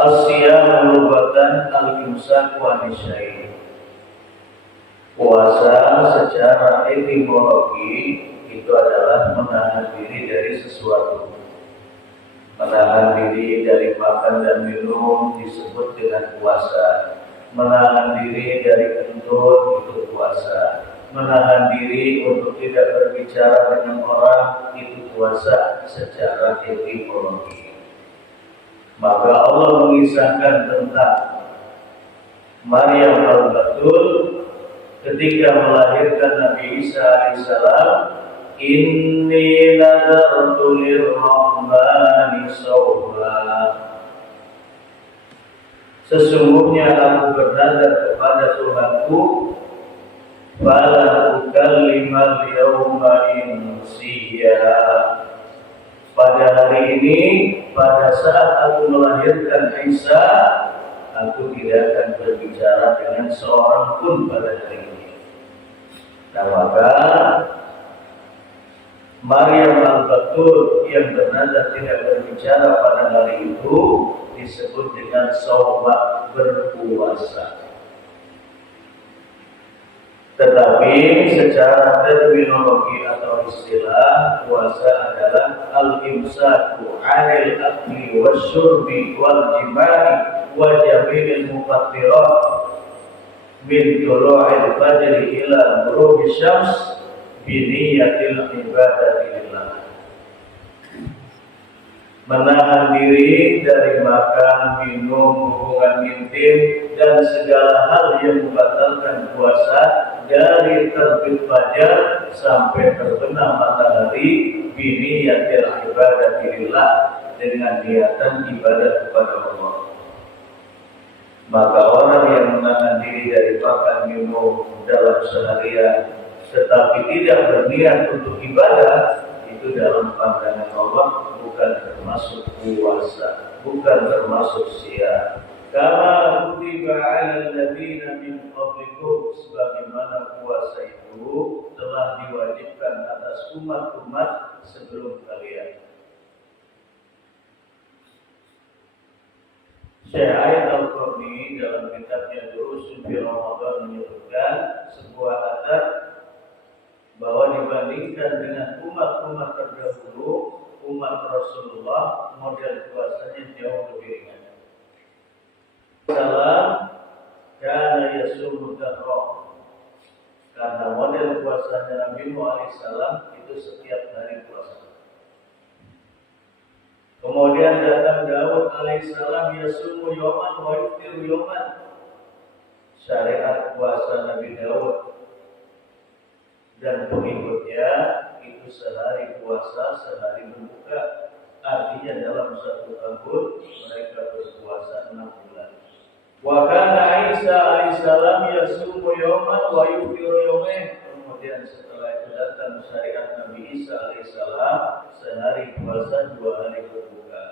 As-siyam lugatan al-imsak wa nisyai. Puasa secara etimologi itu adalah menahan diri dari sesuatu. Menahan diri dari makan dan minum disebut dengan puasa. Menahan diri dari kentut itu puasa. Menahan diri untuk tidak berbicara dengan orang itu puasa secara etimologi. Maka Allah mengisahkan tentang Maryam al-Batul ketika melahirkan Nabi Isa alaihissalam, inni nadartu lirrahmani sawma. Sesungguhnya aku bernadar kepada Tuhanku, fala ukallima al-yawma insiya. Pada hari ini, pada saat aku melahirkan Isa, aku tidak akan berbicara dengan seorang pun pada hari ini. Nah, maka Maryam al-Batul yang bernadar tidak berbicara pada hari itu disebut dengan shauma, berpuasa. Tetapi secara terminologi atau istilah, puasa adalah al-imsaku 'anil akli wasyurbi wal jima'i wa jami'il mufattirat min tulu'il fajri ila ghurubi syams bi niyatil ibadati lillah. Menahan diri dari makan, minum, hubungan intim dan segala hal yang membatalkan puasa dari terbit fajar sampai terbenam matahari biniyatil ibadati lillah, dengan niatan ibadah kepada Allah. Maka orang yang menahan diri dari makan minum dalam seharian tetapi tidak berniat untuk ibadah, itu dalam pandangan Allah bukan termasuk puasa, bukan termasuk siam. Kama kutiba 'alal ladzina min qablikum, sebagaimana puasa itu telah diwajibkan atas umat-umat sebelum kalian. Syekh Aid Al-Qarni dalam kitabnya Durusun fi Ramadan menyebutkan sebuah adab bahwa dibandingkan dengan umat-umat terdahulu, umat Rasulullah model puasanya jauh lebih ringan. Salam kana yasumu dahra, karena model puasanya Nabi Muhammad alaihissalam itu setiap hari puasa. Kemudian datang Daud alaihissalam, yasumu yawman wa yuftiru yawman. Syariat puasa Nabi Daud dan pengikutnya itu sehari puasa, sehari berbuka. Artinya dalam satu tahun mereka berpuasa 6 bulan. Wa kana Isa alaihissalam yasumu yawman wa yuftiru yawmain. Kemudian setelah itu datang syariat Nabi Isa alaihissalam, sehari puasa, 2 hari berbuka.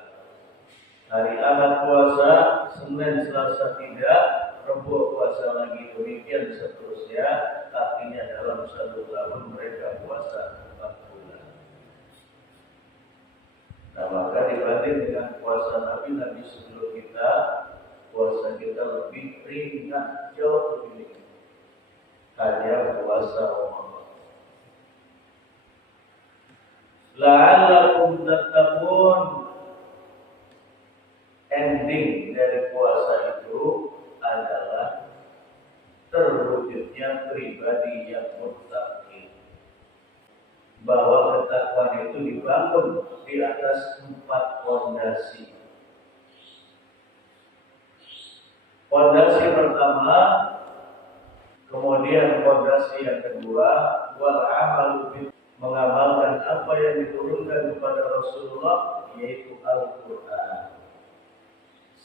Hari Ahad puasa, Senin Selasa tidak, Rabu puasa lagi, demikian seterusnya. Artinya dalam satu tahun mereka puasa 4 bulan. Nah, maka dibanding dengan puasa Nabi sebelum kita, puasa kita lebih ringan, jauh lebih ringan. Hanya puasa Ramadan. La'allakum tattaqun. Ending dari puasa itu adalah terwujudnya pribadi yang muttaqi, bahwa ketakwaan itu dibangun di atas 4 fondasi. Fondasi pertama, kemudian fondasi yang kedua, wal amalu, mengamalkan apa yang diturunkan kepada Rasulullah, yaitu Al-Quran.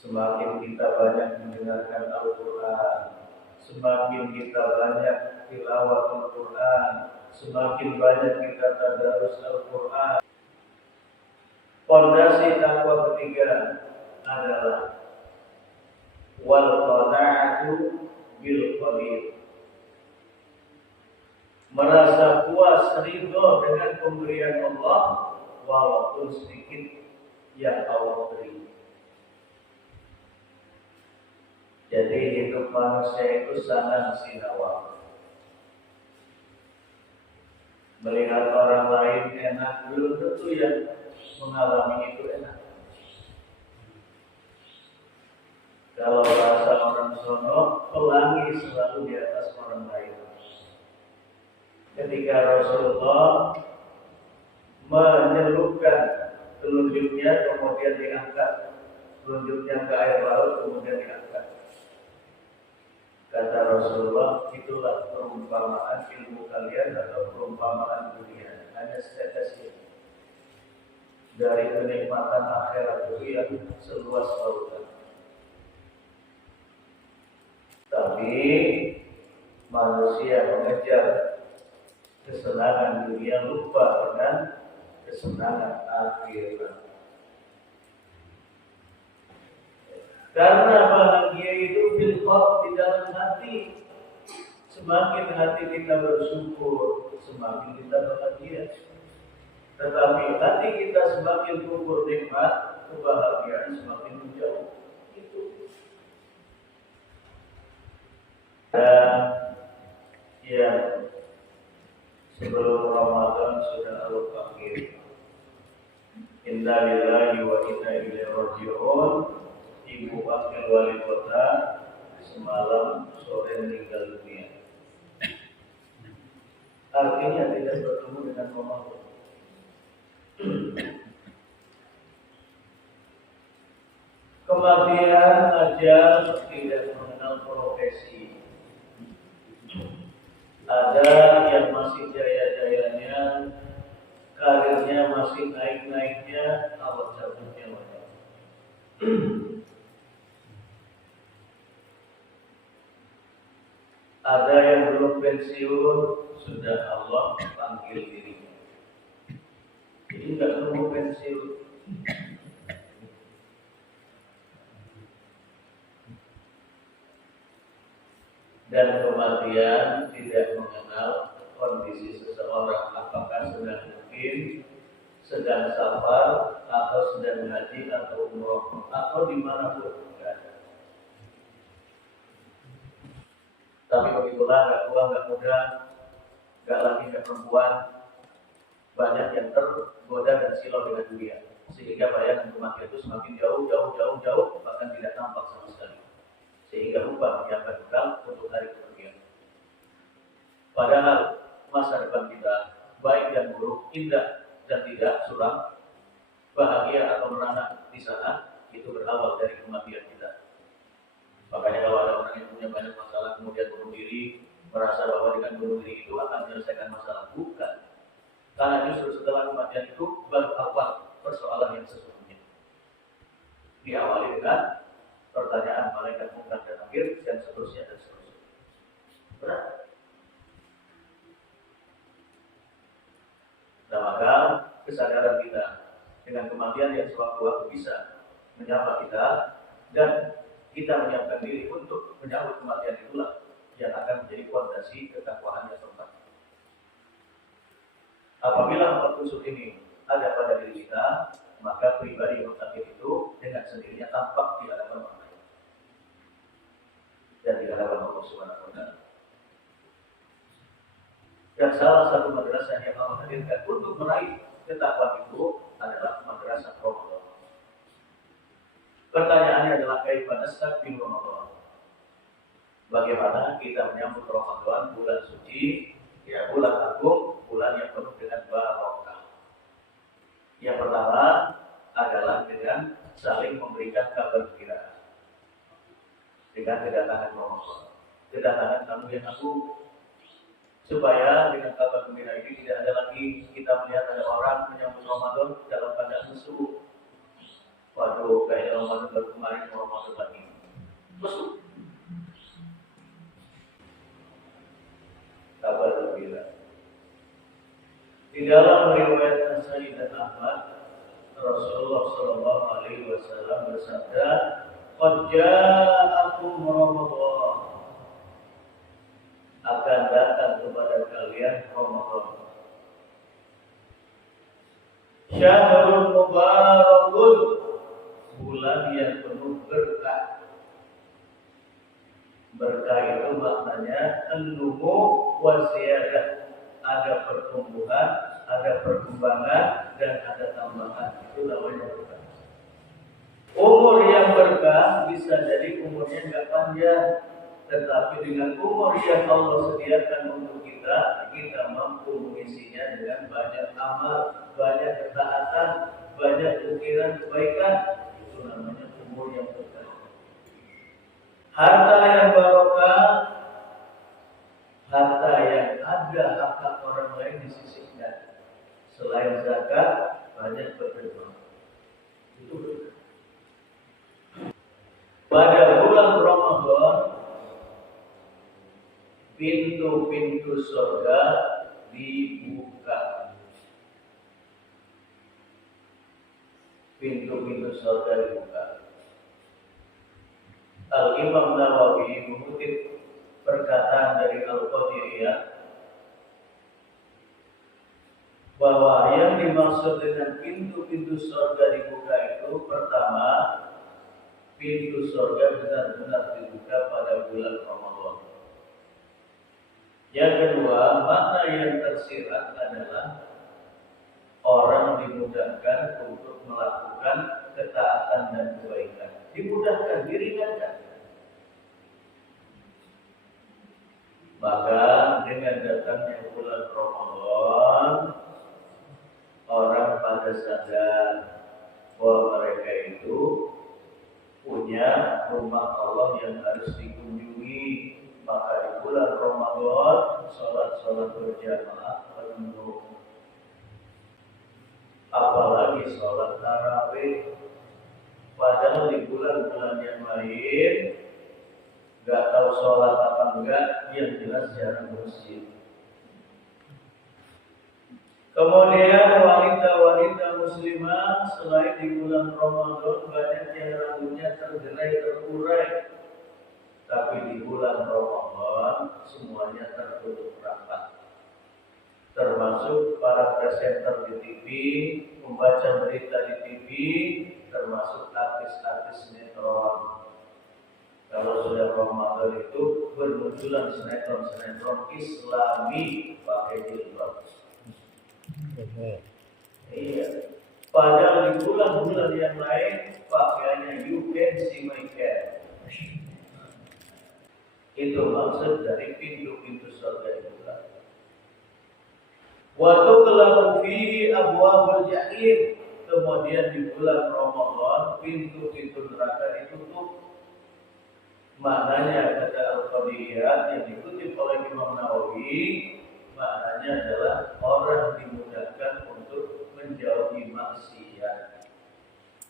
Semakin kita banyak mendengarkan Al-Quran, semakin kita banyak tilawah Al-Quran, semakin banyak kita tadarus Al-Quran. Fondasi takwa ketiga adalah wal qana'atu bil qalil, merasa puas ridho dengan pemberian Allah walaupun sedikit yang Allah beri. Jadi hidup manusia itu sangat sinawang. Melihat orang lain enak, belum tentu yang mengalami itu enak. Kalau bahasa orang sono, pelangi selalu di atas orang lain. Ketika Rasulullah menyelupkan telunjuknya, kemudian diangkat telunjuknya ke air laut, kemudian diangkat. Kata Rasulullah, itulah perumpamaan ilmu kalian atau perumpamaan dunia. Hanya setetes ini. Dari kenikmatan akhirat itu yang seluas lautan. Tapi manusia mengejar kesenangan dunia, lupa dengan kesenangan akhirat. Karena bahagia itu filqalb, di dalam hati. Semakin hati kita bersyukur, semakin kita bahagia. Tetapi hati kita semakin kufur nikmat, kebahagiaan semakin menjauh. Itu. Dan yang sebelum Ramadan sudah Allah panggil, inna lillahi wa inna ilaihi raji'un. Ibu wakil wali kota semalam sore meninggal dunia. Artinya tidak bertemu dengan Ramadan. Kematian ajal tidak mengenal profesi. Ada yang masih jaya-jayanya, karirnya masih naik-naiknya, Allah cabutnya wajah. Ada yang belum pensiun, sudah Allah panggil dirinya. Jadi tidak perlu pensiun. Dan kematian tidak mengenal kondisi seseorang, apakah sedang mungkin, sedang safar, atau sedang haji atau umroh, atau dimanapun. Tapi begitulah, nggak tua, nggak muda, nggak laki, nggak perempuan, banyak yang tergoda dan silau dengan dunia, sehingga bayangan kematian itu semakin jauh, bahkan tidak tampak sama sekali, sehingga lupa menyiapkan bekal untuk hari kepergian. Padahal masa depan kita baik dan buruk, indah dan tidak suram, bahagia atau merana di sana, itu berawal dari kematian kita. Makanya kalau ada orang yang punya banyak masalah kemudian bunuh diri, merasa bahwa dengan bunuh diri itu akan menyelesaikan masalah, bukan. Karena justru setelah kematian itu baru awal persoalan yang sesungguhnya. Diawali dengan pertanyaan malaikat munkar dan nakir dan seterusnya. Berat. Nah, maka kesadaran kita dengan kematian yang sewaktu-waktu bisa menyapa kita dan kita menyiapkan diri untuk menyambut kematian itulah yang akan menjadi fondasi ketakwaan yang tepat. Apabila empat unsur ini ada pada diri kita, maka pribadi yang muttaqin itu dengan sendirinya tampak di hadapan orang lain dan di hadapan Allah Subhanahu wa Ta'ala. Dan salah satu madrasah yang Allah hadirkan untuk meraih ketakwaan itu adalah madrasah Ramadan. Pertanyaannya adalah kaifa nastaqbil Ramadan? Bagaimana kita menyambut Ramadan, bulan suci, ya bulan agung, bulan yang penuh dengan barokah. Yang pertama adalah dengan saling memberikan kabar gembira dengan kedatangan Ramadan, kedatangan tamu yang agung, supaya dengan kabar gembira ini tidak ada lagi kita melihat ada orang menyambut Ramadan dalam keadaan lesu. Waduh, kayak Ramadan baru kemarin, Ramadan lagi. Lesu. Kabar gembira. Di dalam riwayat Nasai dan Ahmad, Rasulullah Shallallahu Alaihi Wasallam bersabda, "Qad ja'akum Ramadan." Akan datang kepada kalian Ramadan. Syahrul Mubarakun, bulan yang penuh berkah. Berkah itu maknanya an-numu wa ziyadah. Ada pertumbuhan, ada perkembangan, dan ada tambahan. Itu namanya berkah. Umur yang berkah bisa jadi umurnya nggak panjang, tetapi dengan umur yang Allah sediakan untuk kita, kita mampu mengisinya dengan banyak amal, banyak ketaatan, banyak ukiran kebaikan. Itu namanya umur yang berkah. Harta yang barokah, harta yang ada hak orang lain disisihkan. Selain zakat, banyak berderma. Itu berkah. Pada bulan Ramadan, pintu-pintu surga dibuka. Pintu-pintu surga dibuka. Al-Imam Nawawi mengutip perkataan dari Al-Qadiriyah bahwa yang dimaksud dengan pintu-pintu surga dibuka itu, pertama, pintu surga benar-benar dibuka pada bulan Ramadan. Yang kedua, makna yang tersirat adalah orang dimudahkan untuk melakukan ketaatan dan kebaikan. Dimudahkan, diringankan. Maka dengan datangnya bulan Ramadan, orang pada sadar bahwa mereka itu punya rumah Allah yang harus dikunjungi. Maka di bulan Ramadan, sholat berjamaah penuh. Apalagi sholat tarawih. Padahal di bulan-bulan yang lain, gak tahu sholat apa enggak, yang jelas jarang bersih. Kemudian wanita-wanita muslimah selain di bulan Ramadan banyak yang rambutnya tergelai terurai, tapi di bulan Ramadan semuanya tertutup rapat. Termasuk para presenter di TV, membaca berita di TV, termasuk artis-artis sinetron. Kalau sudah Ramadan itu bermunculan sinetron Islami pakai jilbab. Iya. Padahal di bulan-bulan yang lain pakaiannya you can see my cat. Itu maksud dari pintu-pintu surga itu. Wa tughlaqu fihi abwabul jahim. Kemudian di bulan Ramadan pintu-pintu neraka ditutup. Maknanya kata Al-Qadiriyah yang dikutip oleh Imam Nawawi, maknanya adalah orang dimudahkan untuk menjauhi maksiat.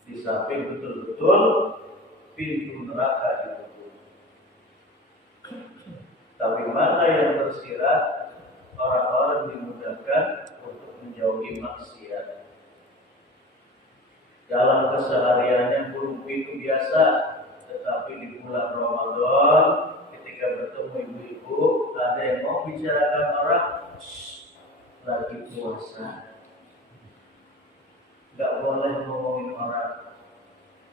Di samping betul-betul pintu neraka ditutup. Tapi mana yang tersirat, orang-orang dimudahkan untuk menjauhi maksiat. Dalam kesehariannya burung itu biasa, tetapi di bulan Ramadan ketika bertemu ibu-ibu, ada yang mau bicarakan orang, lagi puasa. Gak boleh ngomongin orang.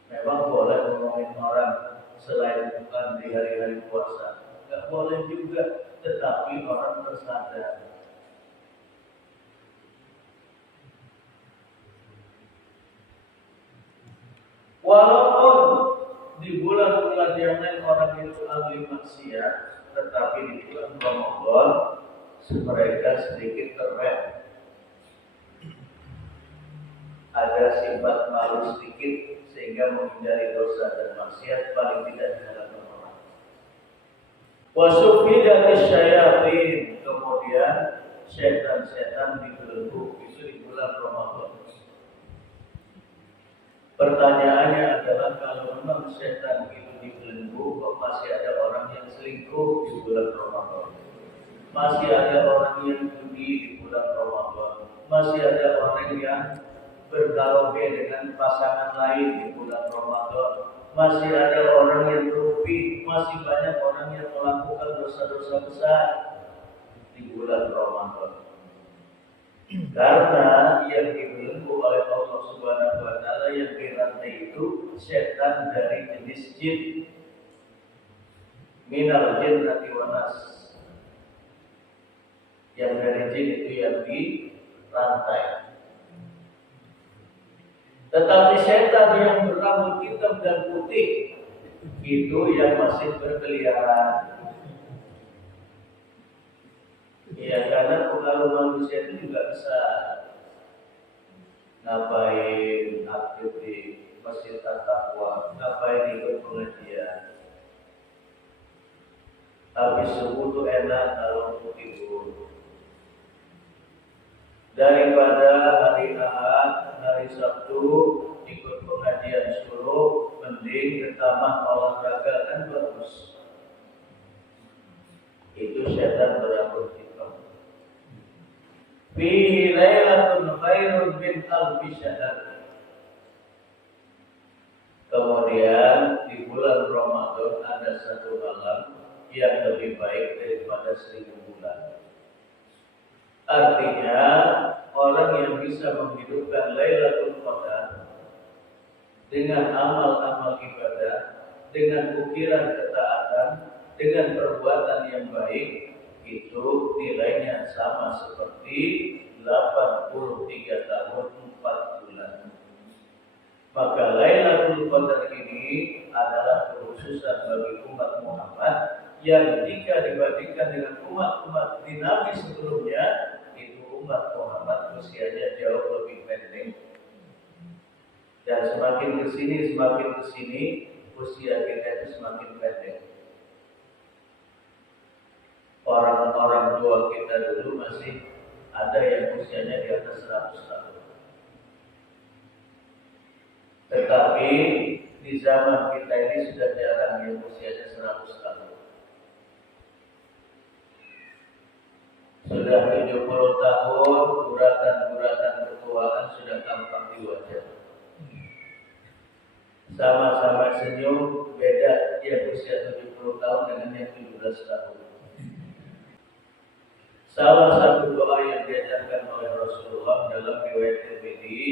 Memang boleh ngomongin orang selain bukan di hari-hari puasa. Gak boleh juga, tetapi orang tersadar. Walaupun di bulan-bulan yang lain orang itu ahli maksiat, tetapi di bulan Ramadan mereka sedikit terrem. Ada sifat malu sedikit sehingga menghindari dosa dan maksiat paling tidak di hadapan orang. Wasufidatis syayatin, kemudian setan-setan dibelenggu. Itu di bulan Ramadan. Pertanyaannya adalah kalau memang setan itu dibelenggu, kok masih ada orang yang selingkuh di bulan Ramadan? Masih ada orang yang judi di bulan Ramadan? Masih ada orang yang berkaraoke dengan pasangan lain di bulan Ramadan? Masih ada orang yang rupi? Masih banyak orang yang melakukan dosa-dosa besar di bulan Ramadan. Karena yang dibelenggu oleh Allah Subhanahu wa Ta'ala yang dirantai itu setan dari jenis jin minal jinnati wan nas. Yang dari jin itu yang dirantai. Tetapi setan yang berambut hitam dan putih itu yang masih berkeliaran. Ya, karena pengaruh manusia itu juga bisa ngapain aktif di masjid takwa, ngapain ikut pengajian. Habis subuh tuh enak kalau untuk tidur. Daripada hari Ahad, hari Sabtu ikut pengajian suruh, mending ke taman olahraga kan bagus. Itu setan berambut hitam. Fihi lailatun khairun min alfi syahr. Kemudian di bulan Ramadan ada satu malam yang lebih baik daripada 1000 bulan. Artinya orang yang bisa menghidupkan Lailatul Qadar dengan amal-amal ibadah, dengan ukiran ketaatan, dengan perbuatan yang baik, itu nilainya sama seperti 83 tahun 4 bulan. Maka Lailatul Qadar ini adalah kekhususan bagi umat Muhammad yang jika dibandingkan dengan umat-umat di Nabi sebelumnya, itu umat Muhammad usianya jauh lebih pendek. Dan semakin kesini usia kita itu semakin pendek. Orang-orang tua kita dulu masih ada yang usianya di atas 100 tahun. Tetapi di zaman kita ini sudah jarang yang usianya 100 tahun. Sudah 70 tahun, guratan-guratan ketuaan sudah tampak di wajah. Sama-sama senyum, beda yang usia 70 tahun dengan yang 17 tahun. Salah satu doa yang diajarkan oleh Rasulullah dalam riwayat Tirmidzi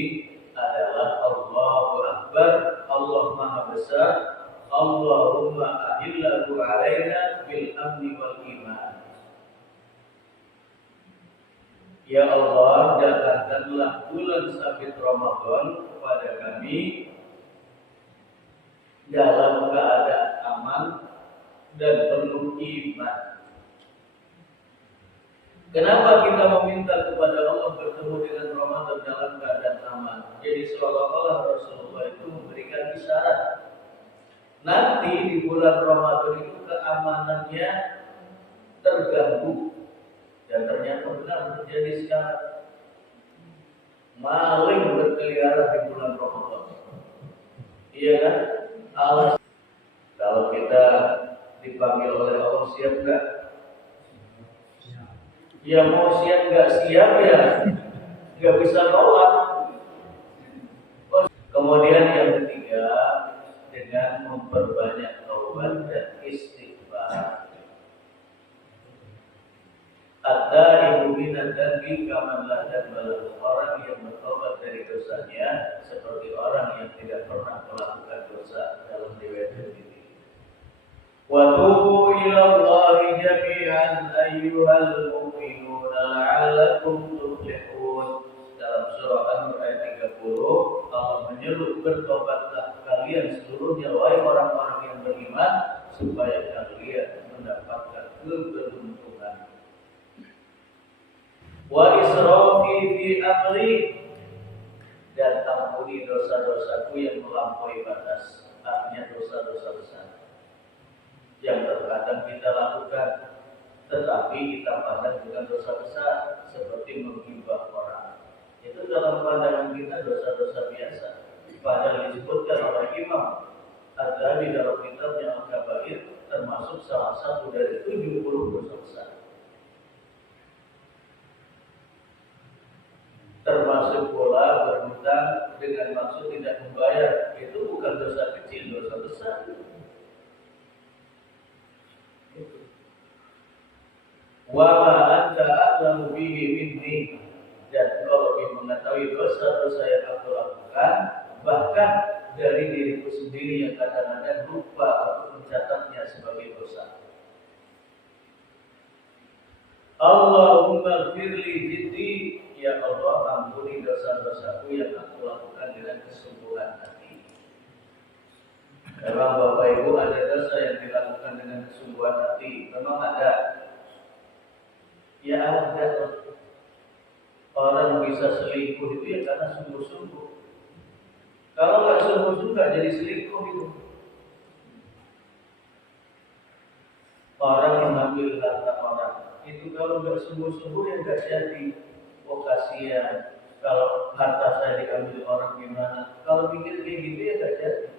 adalah Allahu Akbar, Allah Maha Besar, Allahumma ahillahu alaina bil amni wal iman. Ya Allah, datangkanlah bulan sabit Ramadan kepada kami dalam keadaan aman dan penuh iman. Kenapa kita meminta kepada Allah bertemu dengan Ramadan dalam keadaan aman? Jadi seolah-olah Rasulullah itu memberikan isyarat. Nanti di bulan Ramadan itu keamanannya terganggu. Dan ternyata benar terjadi sekarang. Maling berkeliaran di bulan Ramadan. Iya kan? Kalau kita dipanggil oleh Allah, siap enggak? Ya mau siap nggak siap ya nggak bisa nolak. Kemudian yang ketiga, dengan memperbanyak taubat dan istighfar. Ada ibu minat dan bikamanlah dan balas orang yang bertobat dari dosanya seperti orang yang tidak pernah melakukan dosa dalam riwayat ini. Wa tubu ila Allahi jami'an ayyuhal mu'minun la'allakum tuflihun. Dalam surah An-Nur ayat 30, Allah menyeru, bertobatlah kalian seluruhnya wahai orang-orang yang beriman supaya kalian mendapatkan keberuntungan. Wa israfi fi amri, dan ampuni dosa-dosaku yang melampaui batas. Artinya dosa-dosa besar yang terkadang kita lakukan, tetapi kita pandang dengan dosa besar seperti menghibah orang. Itu dalam pandangan kita dosa-dosa biasa. Padahal disebutkan oleh Imam Al-Ghazali dalam kitabnya Al-Kabair termasuk salah satu dari 70 dosa besar. Termasuk pula berhutang dengan maksud tidak membayar. Itu bukan dosa kecil, dosa besar. Wa ma anta a'lamu bihi minni, dan kau lebih mengetahui dosa-dosa yang aku lakukan, bahkan dari diriku sendiri yang kadang-kadang lupa untuk mencatatnya sebagai dosa. Allahumma firli jiddi, ya Allah ampuni dosa-dosaku yang aku lakukan dengan kesungguhan hati. Memang Bapak Ibu ada dosa yang dilakukan dengan kesungguhan hati, memang ada. Ya ada. Orang bisa selingkuh itu ya karena sungguh-sungguh. Kalau nggak sungguh-sungguh nggak jadi selingkuh itu. Orang yang mengambil harta orang itu kalau nggak sungguh-sungguh ya nggak jadi. Oh kasihan, kalau harta saya diambil orang gimana? Kalau pikir kayak gitu ya nggak jadi.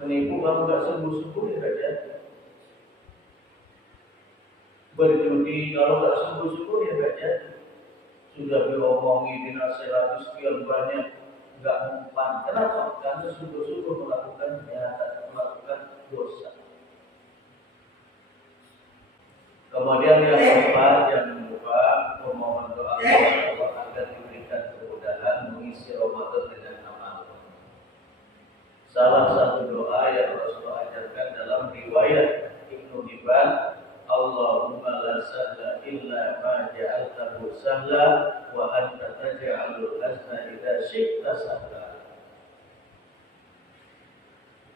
Menipu kalau nggak sungguh-sungguh ya nggak jadi. Berjudi kalau nggak sungguh-sungguh ya nggak jadi. Sudah diomongi dinasehati sekian banyak nggak mempan. Kenapa? Karena sungguh-sungguh melakukan dosa. Kemudian yang keempat, jangan lupa memohon doa Allah agar diberikan kemudahan mengisi Ramadan dengan amal. Salah satu doa yang Rasulullah ajarkan dalam riwayat Ibnu Hibban, Allahumma la sahla illa ma ja'altahu sahla wa anta taj'alul hazna idza syi'ta sahla.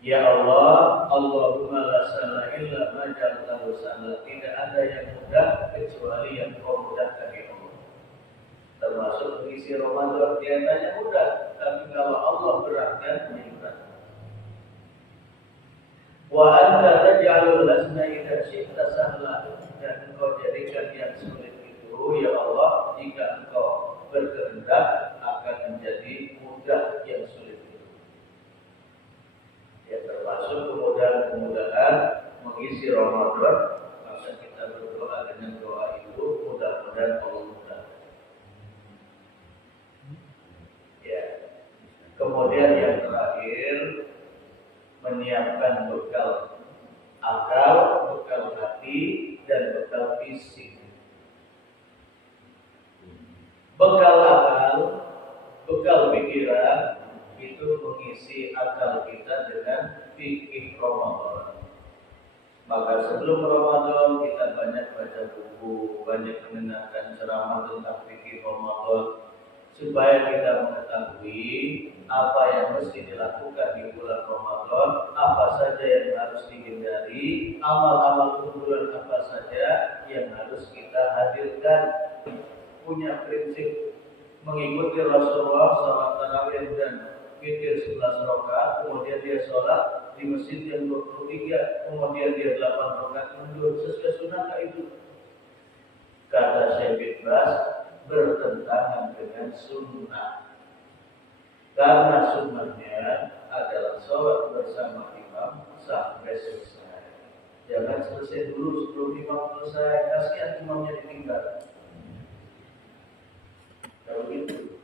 Ya Allah, Allahumma la sahla illa ma ja'altahu sahla. Tidak ada yang mudah kecuali yang Kau mudahkan ya Allah. Termasuk mengisi Ramadan, biasanya mudah, tapi kalau Allah beratkan, menjadi berat. Wa anta taj'alul hazna idza syi'ta sahla. Dan Engkau jadikan yang sulit itu ya Allah, jika Engkau berkehendak akan menjadi mudah yang sulit itu. Ya termasuk kemudahan mengisi Ramadan, maka kita berdoa dengan doa itu mudah-mudahan Allah mudahkan. Ya. Kemudian yang terakhir, menyiapkan bekal akal, bekal hati, dan bekal fisik. Bekal akal, bekal pikiran itu mengisi akal kita dengan fikih Ramadan. Maka sebelum Ramadan kita banyak baca buku, banyak mendengarkan ceramah tentang fikih Ramadan supaya kita mengetahui apa yang mesti dilakukan di bulan Ramadan, apa saja yang harus dihindari, amal-amal unggulan apa saja yang harus kita hadirkan. Punya prinsip mengikuti Rasulullah salat tarawih dan witir 11 rakaat, kemudian dia sholat di masjid yang 23, kemudian dia 8 rakaat mundur. Sesuai sunnah itu? Kata Syekh bin Baz, bertentangan dengan sunnah. Karena sunnahnya adalah sholat bersama imam sampai selesai. Jangan selesai dulu sebelum imam selesai, kasihan imamnya ditinggal. Kalau gitu.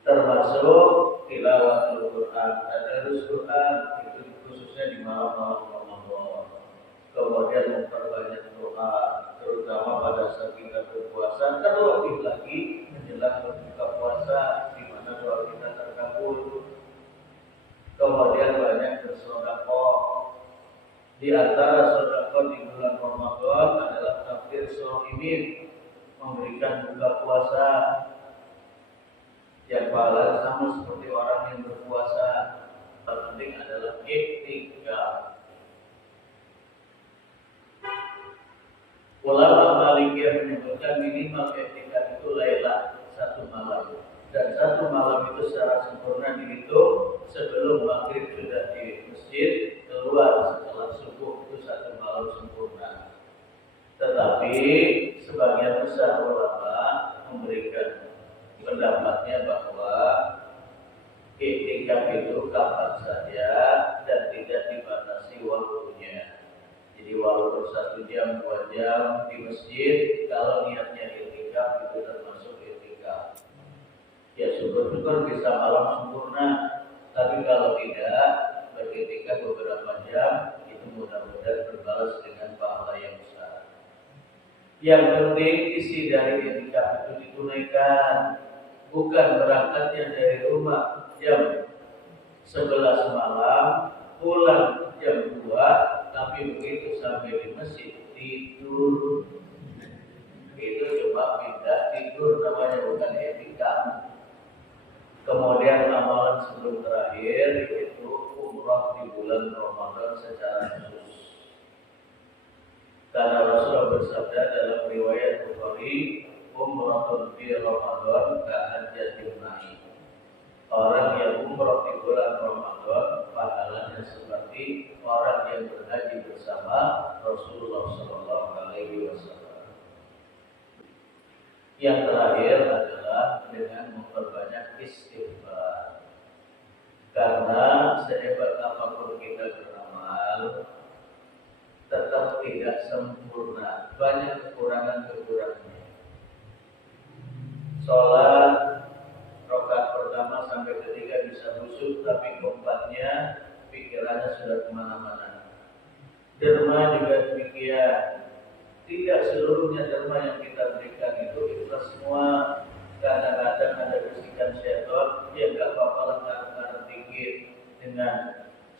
Termasuk tilawah Al-Quran, tadarus Quran itu khususnya di malam-malam Ramadan. Kemudian memperbanyak doa, terutama pada saat kita berpuasa, terlebih lagi menjelang berbuka puasa, di mana doa kita terkabul. Kemudian banyak bersedekah. Di antara sedekah di bulan Ramadan adalah takfir shaimin, memberikan buka puasa. Yang pahala sama seperti orang yang berpuasa. Yang penting adalah iktikaf. Ulama Malikiyah menyebutkan minimal iktikaf itu lailah, 1 malam. Dan 1 malam itu secara sempurna dihitung sebelum maghrib sudah di masjid, keluar setelah subuh, itu 1 malam sempurna. Tetapi sebagian besar ulama memberikan pendapatnya bahwa iktikaf itu kapan saja dan tidak dibatasi waktunya. Jadi walaupun 1 jam, 2 jam di masjid, kalau niatnya iktikaf itu termasuk iktikaf. Ya syukur-syukur bisa malam sempurna, tapi kalau tidak beriktikaf beberapa jam, itu mudah-mudahan berbalas dengan pahala yang besar. Yang penting isi dari iktikaf itu ditunaikan. Bukan berangkatnya dari rumah jam 11 malam, pulang jam 2, tapi begitu sampai di masjid tidur. Itu cuma pindah tidur namanya, bukan etika. Kemudian amalan sebelum terakhir itu umrah di bulan Ramadan secara khusus. Karena Rasulullah bersabda dalam riwayat Bukhari, umratun fi Ramadan ka'ajjatin ma'i. Orang yang umrah di bulan Ramadan pahalanya seperti orang yang berhaji bersama Rasulullah SAW. Yang terakhir adalah dengan memperbanyak istighfar. Karena sehebat apapun kita beramal, tetap tidak sempurna, banyak kekurangan-kekurangannya. Sholat rakaat pertama sampai ketiga bisa khusyuk, tapi keempatnya pikirannya sudah kemana-mana. Derma juga demikian. Tidak seluruhnya derma yang kita berikan itu ikhlas semua. Kadang-kadang ada bisikan syaitan, ya enggak apa-apa lah, karena dikit dengan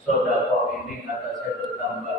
sedekah ini kata saya bertambah.